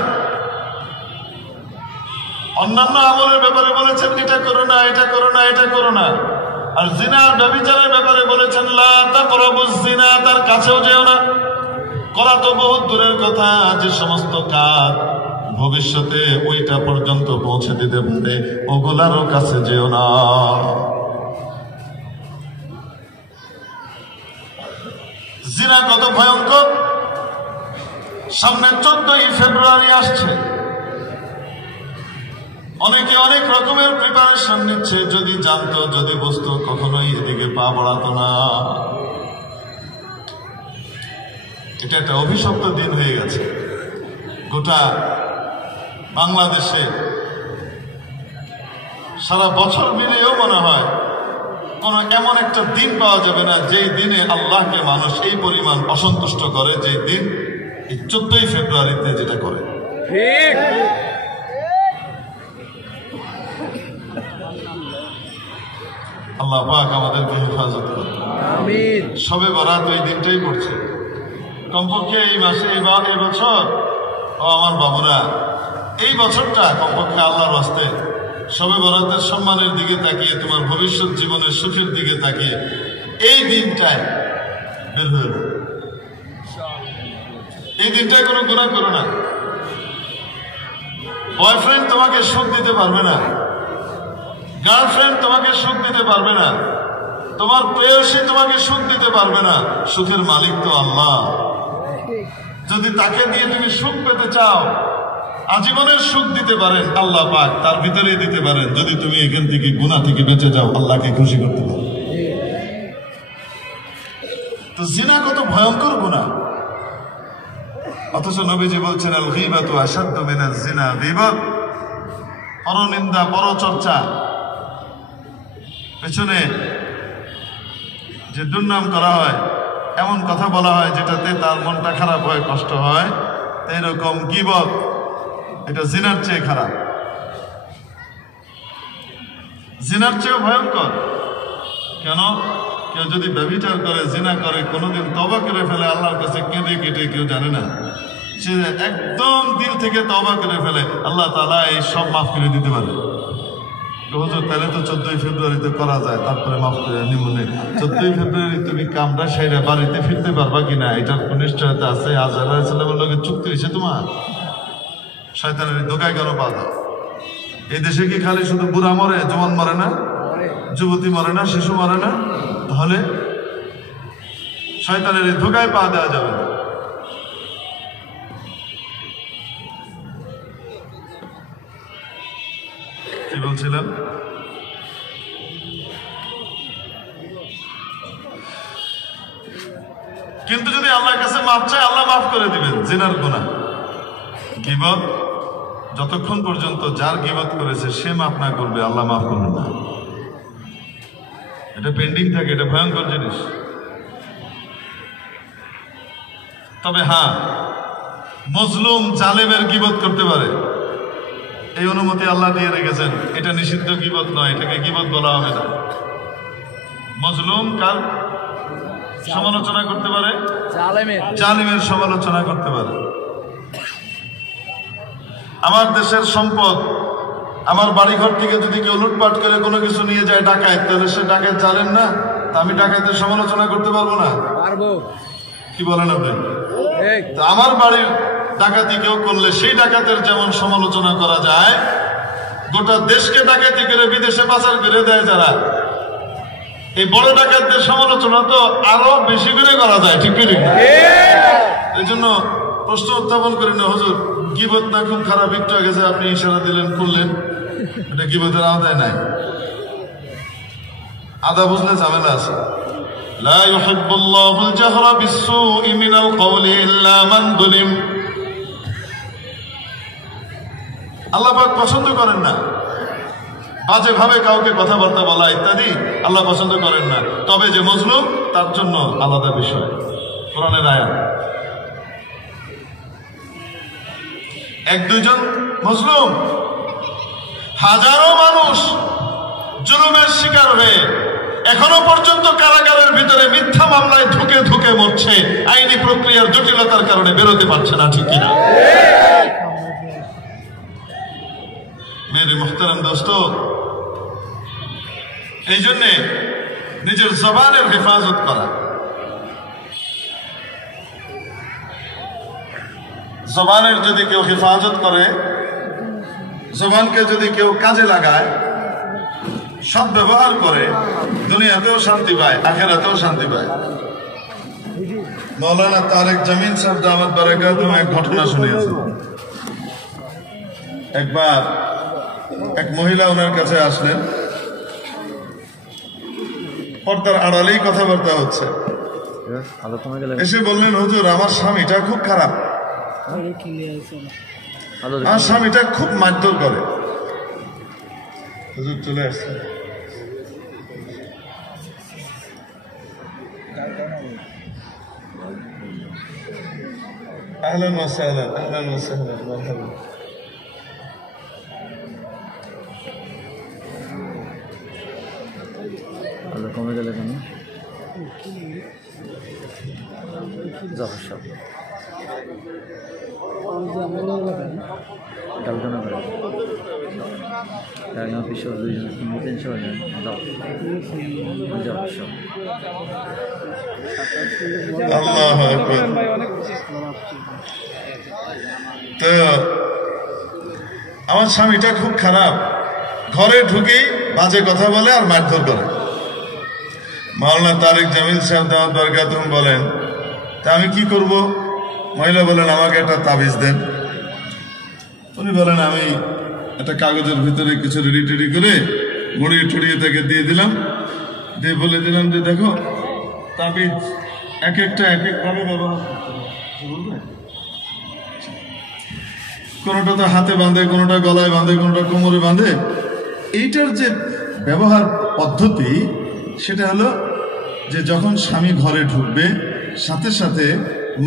অন্যান্য আমলের ব্যাপারে বলেছেন এটা করো না, এটা করো না, এটা করো না। আর জিনার ব্যভিচারের ব্যাপারে বলেছেন লা তাকরাবুজ জিনা, তার কাছেও যেও না। করা তো বহুত দূরের কথা, যে সমস্ত কাজ ভবিষ্যতে ওইটা পর্যন্ত পৌঁছে দিতে পারে ওগুলারও কাছে যেও না। জিনা কত ভয়ঙ্কর! সামনে 14ই ফেব্রুয়ারি আসছে, অনেকে অনেক রকমের প্রিপারেশন নিচ্ছে। যদি জানতো, যদি বুঝতো, কখনোই এদিকে পা বাড়াতো না। এটা একটা অভিশপ্ত দিন হয়ে গেছে গোটা বাংলাদেশে। সারা বছর মিলেও মনে হয় কোন এমন একটা দিন পাওয়া যাবে না যেই দিনে আল্লাহকে মানুষ এই পরিমাণ অসন্তুষ্ট করে, যে দিন এই 14ই ফেব্রুয়ারিতে যেটা করে। ঠিক। আল্লাহ পাক আমাদেরকে হেফাজত করুন। আমিন। শবে বরাত এই দিনটাই পড়ছে, কমপক্ষে এই মাসে এই বছর। ও আমার বাবুরা, এই বছরটা কমপক্ষে আল্লাহর রাস্তে শবে বরাতের সম্মানের দিকে তাকিয়ে, তোমার ভবিষ্যৎ জীবনের সুখের দিকে তাকিয়ে এই দিনটায় বের হয়ে যাবে। এই দিনটায় কোনো গুনাহ করো না। বয়ফ্রেন্ড তোমাকে সুখ দিতে পারবে না, গার্লফ্রেন্ড তোমাকে সুখ দিতে পারবে না, তোমার প্রেয়সী তোমাকে সুখ দিতে পারবে না। সুখের মালিক তো আল্লাহ। যদি তাকে দিয়ে তুমি সুখ পেতে চাও, আজীবনের সুখ দিতে পারেন আল্লাহ পাক, তার ভিতরেই দিতে পারেন যদি তুমি এখান থেকে গুনাহ থেকে বেঁচে যাও, আল্লাহকে খুশি করতে পারো। তো জিনা কত ভয়ঙ্কর গুনাহ, অথচ নবীজি বলছেন আল গীবাতু আশাদ্দু মিনাজ জিনা। গীবত, পরনিন্দা, পরচর্চা, পেছনে যে দুর্নাম করা হয়, এমন কথা বলা হয় যেটাতে তার মনটা খারাপ হয়, কষ্ট হয়, এইরকম গীবত, এটা জিনার চেয়ে খারাপ, জিনার চেয়েও ভয়ঙ্কর। কেন? কেউ যদি ব্যভিচার করে, জিনা করে, কোনোদিন তওবা করে ফেলে, আল্লাহর কাছে কেঁদে কেটে, কেউ জানে না, সে একদম দিল থেকে তওবা করে ফেলে, আল্লাহ তাআলা এই সব মাফ করে দিতে পারে। হুজুর, তাহলে তো 14ই ফেব্রুয়ারিতে করা যায়, তারপরে মাফ করে নিমনে। 14ই ফেব্রুয়ারি তুমি কামটা সাইরা বাড়িতে ফিরতে পারবা কিনা এটার নিশ্চয়তা আছে? আজরাইল আলাইহিস সালামের লগে চুক্তি হয়েছে তোমার? শয়তানের ধোঁকায় কেন পা দাও? এই দেশে কি খালি শুধু বুড়া মরে, জওয়ান মরে না, যুবতী মরে না, শিশু মরে না? তাহলে শয়তানের এই ধোঁকায় পা দেওয়া যাবে না। কি বলছিলাম? কিন্তু যদি আল্লাহর কাছে মাফ চায়, আল্লাহ মাফ করে দিবেন জিনার গুনাহ। গীবত, যতক্ষণ পর্যন্ত যার গীবত করেছে সে মাফ না করবে, আল্লাহ মাফ করবেন না। এটা পেন্ডিং থাকে, এটা ভয়ঙ্কর জিনিস। তবে হ্যাঁ, মজলুম জালেমের গীবত করতে পারে, এই অনুমতি আল্লাহ দিয়ে রেখেছেন। এটা নিষিদ্ধ গীবত নয়, এটাকে গীবত বলা হবে না। মজলুম কার? সমালোচনা করতে পারে, জালিমের সমালোচনা করতে পারে। আমার দেশের সম্পদ, আমার বাড়িঘর থেকে যদি কেউ লুটপাট করে কোনো কিছু নিয়ে যায় ডাকাত, তাহলে সে ডাকাত জানেন না, তা আমি ডাকাতের সমালোচনা করতে পারবো না? কি বলেন আপনি? আমার বাড়ির ডাকাতি কেউ করলে সেই ডাকাতের যেমন সমালোচনা করা যায়, গোটা দেশকে ডাকাতি করে বিদেশে পাচার করে দেয় যারা, এই বড় ডাকাতদের সমালোচনা তো আরো বেশি করে করা যায়, ঠিক কি? এই জন্য প্রশ্ন উত্থাপন করেন না, হুজুর গীবত না খুব খারাপ, একটু আগে যে আপনি ইশারা দিলেন করলেন, এটা গীবতের আওতায় নাই। আদা বুঝলে ঝামেলা আছে। লা ইউহিব্বুল্লাহুল জাহরা বিস-সুই মিনাল কওলি ইল্লা মান যুলিম। আল্লাহ পাক পছন্দ করেন না বাজে ভাবে কাউকে কথাবার্তা বলা ইত্যাদি, আল্লাহ পছন্দ করেন না। তবে যে মজলুম তার জন্য আলাদা বিষয়, কোরআনের আয়াত। এক দুইজন মজলুম, হাজারো মানুষ জুলুমের শিকার হয়ে এখনো পর্যন্ত কারাগারের ভিতরে মিথ্যা মামলায় ধুকে ধুকে মরছে, আইনি প্রক্রিয়ার জটিলতার কারণে বেরোতে পারছে না, ঠিক কিনা? মেরে মুহতারাম দোস্ত, এই জন্যে নিজের জবানের হেফাজত করা, জবানের যদি কেউ হেফাজত করে, জবানকে যদি কেউ কাজে লাগায়, সৎ ব্যবহার করে, দুনিয়াতেও শান্তি পায়, আখিরাতেও শান্তি পায়। মৌলানা তারেক জামিল সাহেব দামাত বারাকাতুহু এক ঘটনা শুনিয়েছেন। একবার এক মহিলা ওনার কাছে আসলেন, পর্দার আড়ালেই কথাবার্তা হচ্ছে, এসে বললেন, হুজুর আমার স্বামীটা খুব খারাপ, আমার স্বামীটা খুব মারধর করে। হুজুর চলে আসছে, আহলান ওয়া সাহলান, আহলান ওয়া সাহলান, মারহাবা। আলো কমে গেলে কেন? ডালখানা করে পিছনে দুইজন তিনশো যাও আল্লাহু আকবার। তো আমার স্বামীটা খুব খারাপ, ঘরে ঢুকেই বাজে কথা বলে আর মারধর করে। মাওলানা তারেক জামিল সাহেব দামাত বারাকাতুহু বলেন, তা আমি কি করব? মহিলা বলেন, আমাকে একটা তাবিজ দেন। উনি বলেন, আমি একটা কাগজের ভিতরে কিছু রেডি টেডি করে গড়িয়ে টড়িয়ে তাকে দিয়ে দিলাম, দিয়ে বলে দিলাম যে দেখো, তাবিজ এক একটা এক এক ভাবে ব্যবহার করতে হবে। কোনোটা তো হাতে বাঁধে, কোনোটা গলায় বাঁধে, কোনোটা কোমরে বাঁধে। এইটার যে ব্যবহার পদ্ধতি, সেটা হলো যে যখন স্বামী ঘরে ঢুকবে, সাথে সাথে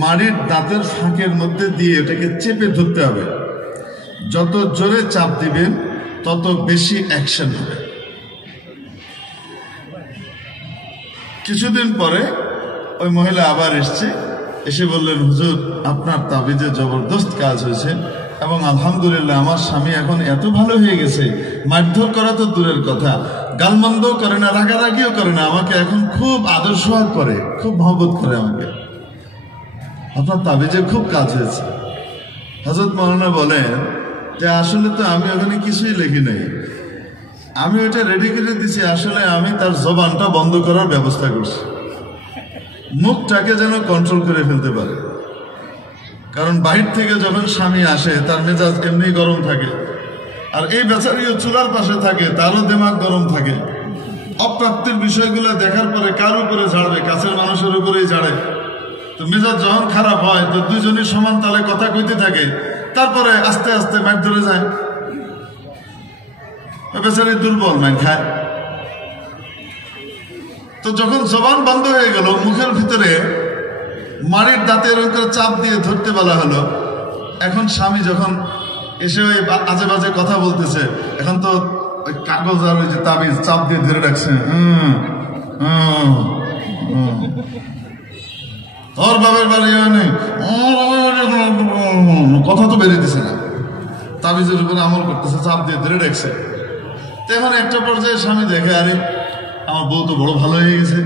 মাড়ির দাঁতের ফাঁকের মধ্যে দিয়ে ওটাকে চেপে ধরতে হবে। যত জোরে চাপ দিবেন তত বেশি অ্যাকশন হবে। কিছুদিন পরে ওই মহিলা আবার এসছে, এসে বললেন, হুজুর আপনার তাবিজে জবরদস্ত কাজ হয়েছে, এবং আলহামদুলিল্লাহ আমার স্বামী এখন এত ভালো হয়ে গেছে, মারধর করা তো দূরের কথা, গালমন্দও করে না, রাগারাগিও করে না, আমাকে এখন খুব আদর সোহাগ করে, খুব মহব্বত করে আমাকে। আপনার তাবিজে খুব কাজ হয়েছে। হযরত মাওলানা বলেন যে আসলে তো আমি ওখানে কিছুই লিখি নাই, আমি ওটা রেডি করে দিছি, আসলে আমি তার জবানটা বন্ধ করার ব্যবস্থা করছি, মুখটাকে যেন কন্ট্রোল করে ফেলতে পারে। কারণ বাহির থেকে যখন স্বামী আসে তার মেজাজ এমনি গরম থাকে, আর এই বেচারিও চুলার পাশে থাকে, তারও দিমাগ গরম থাকে। অপ্রাপ্তির বিষয়গুলো দেখার পরে কার উপরে ঝাড়বে? কাছের মানুষের উপরেই ঝাড়ে। তো মেজাজ যখন খারাপ হয় তো দুজনই সমান তালে কথা কইতে থাকে, তারপরে আস্তে আস্তে ম্যাট ধরে যায়, বেচারি দুর্বল ম্যাট খায়। তো যখন জবান বন্ধ হয়ে গেল, মুখের ভিতরে মাড়ির দাঁতে এরকম করে চাপ দিয়ে ধরতে বলা হলো, এখন স্বামী যখন এসে ওই আজে বাজে কথা বলতেছে, এখন তো ওই কাগজ আর ওই যে তাবিজ চাপ দিয়ে ধরে রাখছে। তোর বাবার বাড়ি নেই, কথা তো বেরিয়েছে না, তাবিজের উপরে আমল করতেছে, চাপ দিয়ে ধরে রেখেছে। এখন একটা পর্যায়ে স্বামী দেখে, আরে আমার বউ তো বড় ভালো হয়ে গেছে।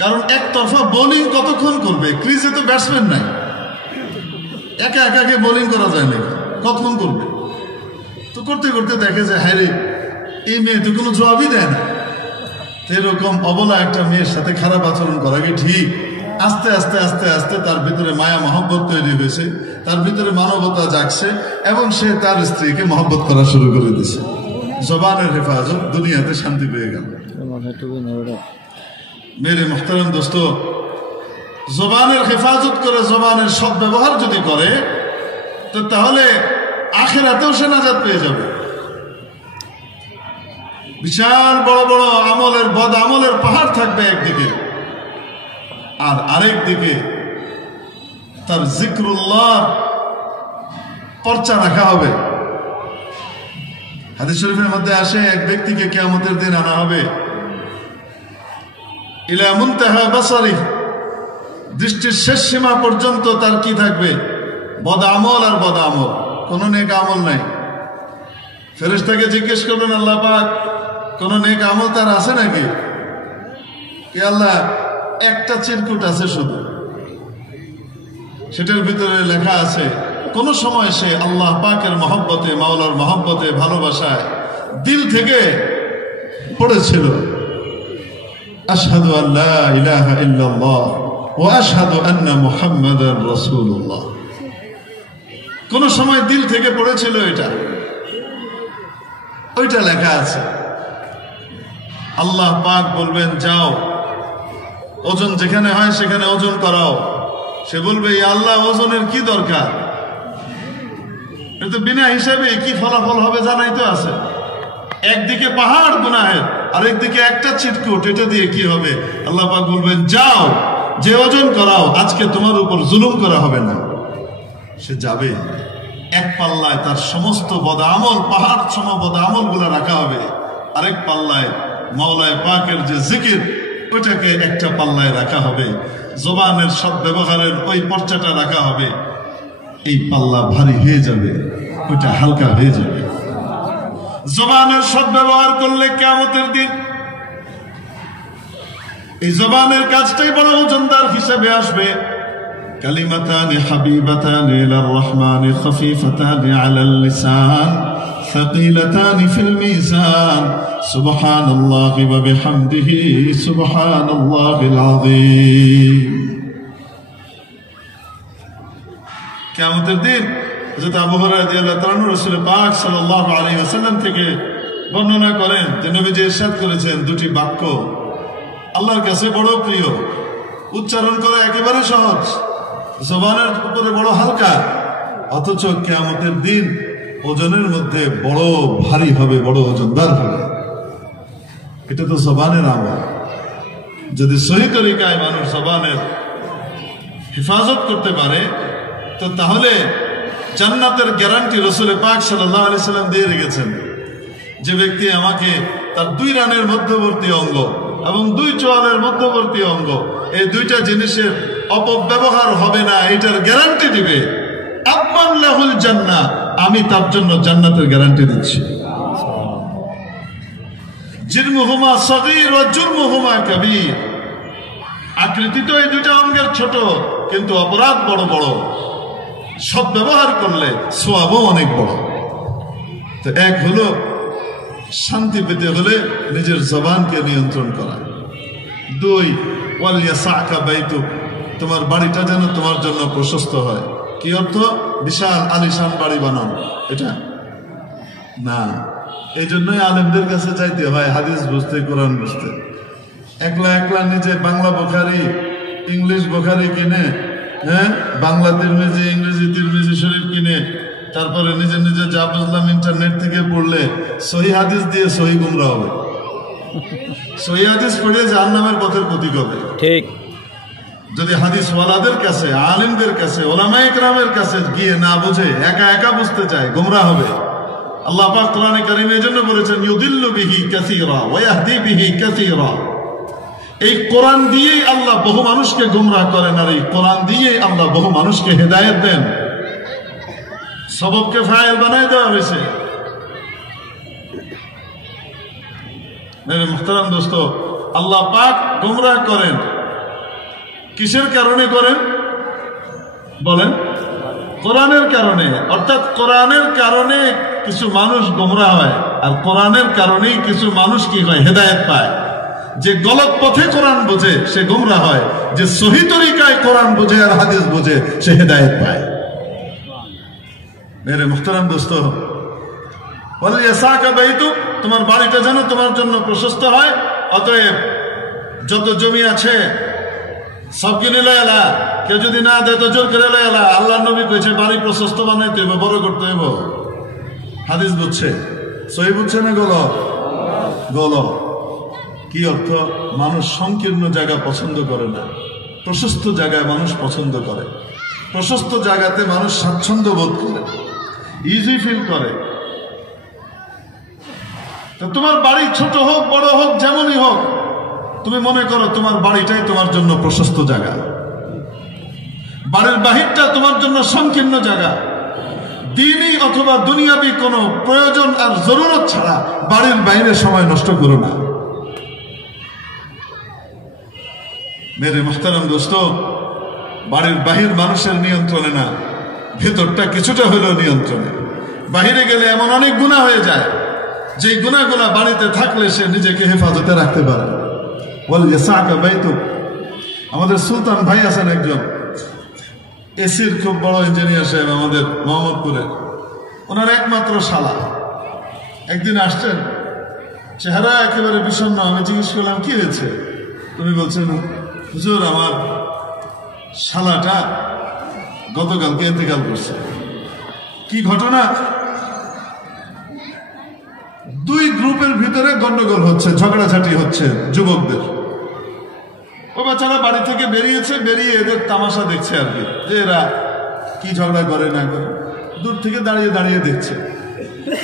কারণ একতরফা বোলিং কতক্ষণ করবে, ক্রিজে তো ব্যাটসম্যান নাই, একা একাকে বোলিং করা যায় না, কতক্ষণ করবে? তো করতে করতে দেখে যে হ্যাঁ রে, এই মেয়ে তো কোনো জবাবই দেয় না। এরকম অবলা একটা মেয়ের সাথে খারাপ আচরণ করা কি ঠিক? আস্তে আস্তে আস্তে আস্তে তার ভিতরে মায়া মহব্বত তৈরি হয়েছে, তার ভিতরে মানবতা জাগছে এবং সে তার স্ত্রীকে মহব্বত করা শুরু করে দিয়েছে। জবানের হেফাজত, দুনিয়াতে শান্তি পেয়ে গেল। মেরে মুহতারাম দোস্ত, জবানের হেফাজত করে জবানের সৎ ব্যবহার যদি করে তো তাহলে আখিরাতেও সে নাজাত পেয়ে যাবে। বিশাল বড় বড় আমলের বদ আমলের পাহাড় থাকবে একদিকে, আর আরেক দিকে তার জিক্রুল্লাহ পর্চা রাখা হবে। হাদিস শরীফের মধ্যে আসে, এক ব্যক্তিকে কিয়ামতের দিন আনা হবে, ইলা মুনতাহা বাসারি, দৃষ্টির শেষ সীমা পর্যন্ত তার কি থাকবে? বদ আমল আর বদ আমল, কোন নেক আমল নাই। ফেরেশতাকে জিজ্ঞেস করবেন, আল্লাহ পাক কোন নেক আমল তার আছে নাকি? কে আল্লাহ, একটা চিরকুট আছে শুধু, সেটার ভিতরে লেখা আছে কোন সময় সে আল্লাহ পাকের মহব্বতে, মাওলার মহব্বতে, ভালোবাসায় দিল থেকে পড়েছিল, আশহাদু আল্লা ইলাহা ইল্লাল্লাহ ওয়া আশহাদু আন্না মুহাম্মাদার রাসূলুল্লাহ। কোন সময় দিল থেকে পড়েছিল, এটা ওইটা লেখা আছে। আল্লাহ পাক বলবেন, যাও ওজন যেখানে হয় সেখানে ওজন করাও। সে বলবে, ইয়া আল্লাহ, ওজনের কি দরকার? এটা বিনা হিসাবে কি ফলাফল হবে জানাই তো আছে। একদিকে পাহাড় গুনাহের, আরেকদিকে একটা চিটকুট, এটা দিয়ে কি হবে? আল্লাহ পাক বলবেন, যাও যে ওজন করাও, আজকে তোমার উপর জুলুম করা হবে না। সে যাবে, এক পাল্লায় তার সমস্ত বদআমল, পাহাড় সম বদআমল গুলা রাখা হবে, আরেক পাল্লায় মাওলায়ে পাকের যে জিকির, ওইটাকে একটা পাল্লায় রাখা হবে, জবানের সৎ ব্যবহারের ওই পর্চাটা রাখা হবে। এই পাল্লা ভারী হয়ে যাবে, ওইটা হালকা হয়ে যাবে। জবানের সৎ ব্যবহার করলে কিয়ামতের দিন এই জবানের কাজটাই বড় ওজনদার হিসেবে আসবে। কালিমাতানি হাবিবাতানি ইলার রহমানি খফিফাতানি আলাল লিসান সাকিলাতানি ফিল মিজান সুবহানাল্লাহি ওয়া বিহামদিহি সুবহানাল্লাহিল আযীম। কিয়ামতের দিন হযরত আবু হুরায়রা রাদিয়াল্লাহু তাআলা রাসূল পাক সাল্লাল্লাহু আলাইহি ওয়াসাল্লাম থেকে বর্ণনা করেন যে নবীজি ইরশাদ করেছেন, দুটি বাক্য আল্লাহর কাছে বড় প্রিয়, উচ্চারণ করা একেবারে সহজ, জবানের উপরে বড় হালকা, অথচ কিয়ামতের দিন ওজনের মধ্যে বড় ভারী হবে, বড় ওজনদার হবে। এটা তো জবানের আমল। যদি সহি তরিকায় মানুষ জবানের হেফাজত করতে পারে তো তাহলে জান্নাতের গ্যারান্টি রাসূল পাক সাল্লাল্লাহু আলাইহি সাল্লাম দিয়ে রেখেছেন। যে ব্যক্তি আমাকে তার 2 রানের মধ্যবর্তী অঙ্গ এবং 2 চোয়ালের মধ্যবর্তী অঙ্গ, এই দুইটা জিনিসের অপব্যবহার হবে না, এটার গ্যারান্টি দিবে, আমান লাহুল জান্নাহ, আমি তার জন্য জান্নাতের গ্যারান্টি দিচ্ছি। জিরমুহুমা সগীর ওয়া জুরমুহুমা কাবীর, আকৃতি তো এই দুইটা অঙ্গের ছোট, কিন্তু অপরাধ বড় বড়। সৎ ব্যবহার করলে সওয়াবও অনেক বড়। তো এক হলো শান্তি পেতে হলে নিজের জবানকে নিয়ন্ত্রণ করা। 2, ওয়াল ইয়াসাকা বাইতুক, তোমার বাড়িটা যেন তোমার জন্য প্রশস্ত হয়। কি অর্থ? বিশাল আলিশান বাড়ি বানানো এটা না। এই জন্যই আলেমদের কাছে চাইতে হয় হাদিস বুঝতে, কোরআন বুঝতে। একলা একলা নিজে বাংলা বুখারী, ইংলিশ বুখারী কিনে, বাংলা তিরমিজি, ইংরেজি তিরমিজি শরীফ কিনে, তারপরে নিজে নিজে যা বুঝলাম ইন্টারনেট থেকে পড়লে সহি হাদিস দিয়ে সহি গুমরা হবে। সহি হাদিস পড়ে জাহান্নামের পথের প্রতীক হবে। ঠিক। যদি হাদিস ওয়ালাদের কাছে, আলেমদের কাছে, উলামায়ে কেরামের কাছে গিয়ে না বুঝে একা একা বুঝতে চায়, গুমরা হবে। আল্লাহ পাক কোরআনে কারীমে এজন্য বলেছেন, ইউদিল্লু বিহি কাসীরা ওয়া ইয়াহদি বিহি কাসীরা। এই কোরআন দিয়েই আল্লাহ বহু মানুষকে গুমরাহ করেন, আর এই কোরআন দিয়েই আল্লাহ বহু মানুষকে হেদায়েত দেন। সববকে ফাইল বানাই দেওয়া হয়েছে। মেরে মুহতারাম দোস্ত, আল্লাহ পাক গুমরাহ করেন কিসের কারণে করেন বলেন? কোরআনের কারণে। অর্থাৎ কোরআনের কারণে কিছু মানুষ গুমরাহ হয়, আর কোরআনের কারণেই কিছু মানুষ কি হয়? হেদায়েত পায়। যে গলত পথে কোরআন বোঝে সে গুমরাহ হয়, যে সহি তরিকায় কোরআন বোঝে আর হাদিস বোঝে সে হেদায়েত পায়। মেরে মুহতারাম দোস্ত, তোমার বাড়িটা যেন তোমার জন্য প্রশস্ত হয়। অতএব যত জমি আছে সব কিনে লয় এলা, কেউ যদি না দেয় তো জোর করে লয় এলা। আল্লাহ নবী কইছে বাড়ি প্রশস্ত বানাইতে হইব, বড় করতে হইব। হাদিস বুঝছে, সহি বুঝছে না গলত? গলত কি অর্থ? মানুষ সংকীর্ণ জায়গা পছন্দ করে না, প্রশস্ত জায়গায় মানুষ পছন্দ করে। প্রশস্ত জায়গাতে মানুষ স্বাচ্ছন্দ্য বোধ করে, ইজি ফিল করে। তো তোমার বাড়ি ছোট হোক বড় হোক যেমনই হোক, তুমি মনে করো তোমার বাড়িটাই তোমার জন্য প্রশস্ত জায়গা, বাড়ির বাহিরটা তোমার জন্য সংকীর্ণ জায়গা। দিনই অথবা দুনিয়াবি কোনো প্রয়োজন আর জরুরত ছাড়া বাড়ির বাইরে সময় নষ্ট করো না। মেরে মুহতারাম দোস্ত, বাড়ির বাহির মানুষের নিয়ন্ত্রণে না, ভেতরটা কিছুটা হলেও নিয়ন্ত্রণে। বাহিরে গেলে এমন অনেক গুনাহ হয়ে যায়, যে গুনাহগুলা বাড়িতে থাকলে সে নিজেকে হেফাজতে রাখতে পারে। আমাদের সুলতান ভাই আছেন একজন, এসির খুব বড় ইঞ্জিনিয়ার সাহেব আমাদের মোহাম্মদপুরে। ওনার একমাত্র শালা একদিন আসছেন, চেহারা একেবারে বিষণ্ণ। আমি জিজ্ঞেস করলাম কি হয়েছে? তুমি বলছেন, হুজুর আমার শালাটা গতকালকে ইন্তেকাল করছে। কি ঘটনা? দুই গ্রুপের ভিতরে গন্ডগোল হচ্ছে, ঝগড়াঝাটি হচ্ছে যুবকদের। ও বাচ্চারা বাড়ি থেকে বেরিয়েছে, বেরিয়ে এদের তামাশা দেখছে আর কি, যে এরা কি ঝগড়া করে না করে। দূর থেকে দাঁড়িয়ে দাঁড়িয়ে দেখছে।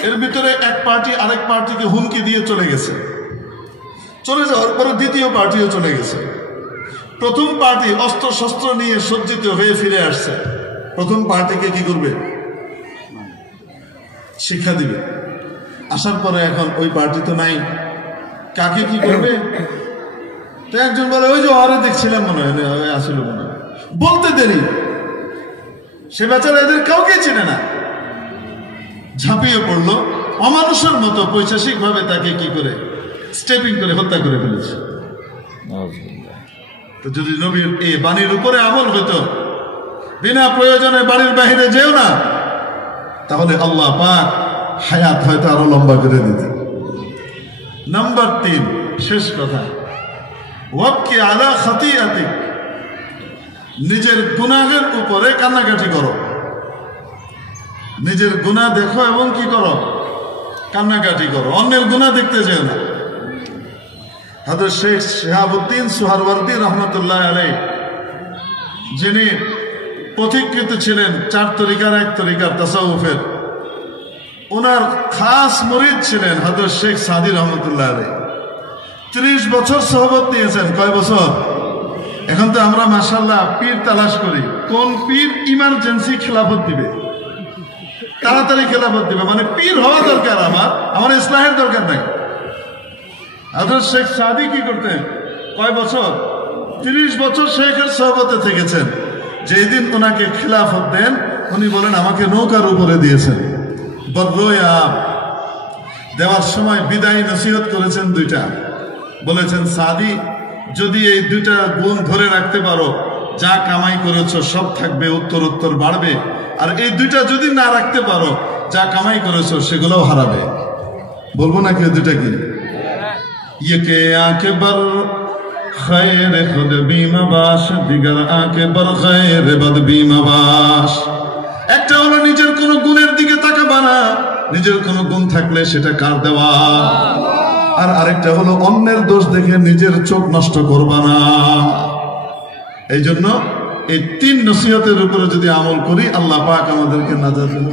এর ভিতরে এক পার্টি আরেক পার্টিকে হুমকি দিয়ে চলে গেছে। চলে যাওয়ার পরে দ্বিতীয় পার্টিও চলে গেছে। প্রথম পার্টি অস্ত্র শস্ত্র নিয়ে সজ্জিত হয়ে ফিরে আসছে। প্রথম পার্টিকে কি করবে? শিক্ষা দিবে। আসার পরে এখন ওই পার্টি তো নাই, কাকে কি করবে? তো একজন বলে, ওই যে আরে দেখছিলাম মনে হয়, আসলে মনে হয়। বলতে দেরি, সে বেচারা এদের কাউকে চেনে না, ঝাঁপিয়ে পড়লো অমানুষের মতো, পৈশাসিক ভাবে তাকে কি করে স্টেপিং করে হত্যা করে ফেলেছে। তো যদি নবীর এই বাণীর উপরে আমল হতো, বিনা প্রয়োজনে বাড়ির বাহিরে যেও না, তাহলে আল্লাহ পাক হায়াত হয়তো আরো লম্বা করে দিতেন। নাম্বার 3, শেষ কথা, ওয়াবকি আলা খাতিআতিক, নিজের গুনাহের উপরে কান্নাকাটি করো। নিজের গুনাহ দেখো এবং কি করো? কান্নাকাটি করো। অন্যের গুনাহ দেখতে যেও না। হযরত শেখ শিহাবুদ্দিন সুহরাওয়ার্দী রহমতুল্লাহ আলাইহি, যিনি পথিকৃত ছিলেন 4 তরিকার এক তরিকার তাসাউফের, ওনার খাস মুরিদ ছিলেন হযরত শেখ সাদী রহমতুল্লাহ আলাইহি। 30 বছর সোহবত নিয়েছেন। কয় বছর? এখন তো আমরা মাশাআল্লাহ পীর তালাশ করি, কোন পীর ইমার্জেন্সি খেলাফত দিবে, তাড়াতাড়ি খেলাফত দিবে। মানে পীর হওয়া দরকার, আমার ইসলাহের দরকার নাই। হযরত শেখ সাদী কি করতেন? কয় বছর? 30 বছর শেখের সোহবতে থেকেছেন। যেই দিন ওনাকে খেলাফত দেন, উনি বলেন আমাকে নৌকার উপরে দিয়েছেন। বদরোয়া দেওয়ার সময় বিদায়ী নসিহত করেছেন 2টা। বলেছেন, সাদী, যদি এই 2টা গুণ ধরে রাখতে পারো, যা কামাই করেছো সব থাকবে, উত্তর বাড়বে। আর এই 2টা যদি না রাখতে পারো, যা কামাই করেছো সেগুলোও হারাবে। বলবো নাকি 2টা কি? ये के आके बर खैर खुद बीमा बाश, दिगर आके बर खैर बद बीमा बाश। একটা হলো নিজের কোন গুণের দিকে তাকাবা না, নিজের কোন গুণ থাকলে সেটা কার দেওয়া। আর আরেকটা হলো অন্যের দোষ দেখে নিজের চোখ নষ্ট করবা না। এই জন্য এই 3 নসিহতের উপরে যদি আমল করি, আল্লাহ পাক আমাদেরকে নাজাত দেন।